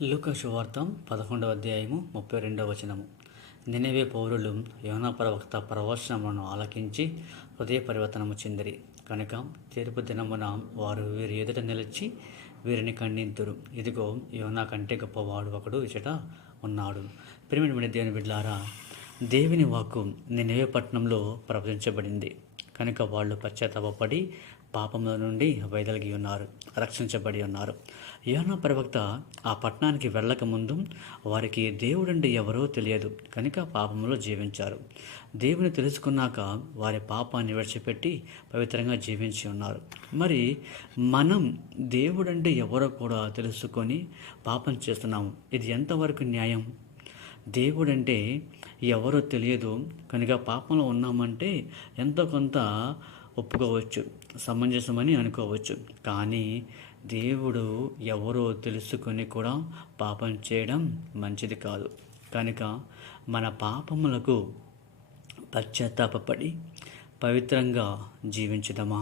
లూకా సువార్త 11వ అధ్యాయము 32వ వచనము. నినవే పౌరులు యోనా ప్రవక్త ప్రవచనములను ఆలకించి హృదయ పరివర్తనము చెందిరి కనుక తీర్పు దినమున వారు వీరి ఎదుట నిలిచి వీరిని ఖండింతురు. ఇదిగో, యోనా కంటే గొప్పవాడు ఒకడు ఇచట ఉన్నాడు. ప్రియమైన దేవుని బిడ్డలారా, దేవుని వాక్కు నినవే పట్టణంలో ప్రవచించబడింది కనుక వాళ్ళు పశ్చాత్తాపపడి పాపముల నుండి వైదొలిగి ఉన్నారు, రక్షించబడి ఉన్నారు. యోనా ప్రవక్త ఆ పట్టణానికి వెళ్ళక ముందు వారికి దేవుడంటే ఎవరో తెలియదు కనుక పాపంలో జీవించారు. దేవుని తెలుసుకున్నాక వారి పాపాన్ని విడిచిపెట్టి పవిత్రంగా జీవించి ఉన్నారు. మరి మనం దేవుడంటే ఎవరో కూడా తెలుసుకొని పాపం చేస్తున్నాము. ఇది ఎంతవరకు న్యాయం? దేవుడంటే ఎవరో తెలియదు కనుక పాపంలో ఉన్నామంటే ఎంతో కొంత ఒప్పుకోవచ్చు, సమంజసమని అనుకోవచ్చు. కానీ దేవుడు ఎవరో తెలుసుకొని కూడా పాపం చేయడం మంచిది కాదు. కనుక మన పాపములకు పశ్చాత్తాపపడి పవిత్రంగా జీవించుదామా?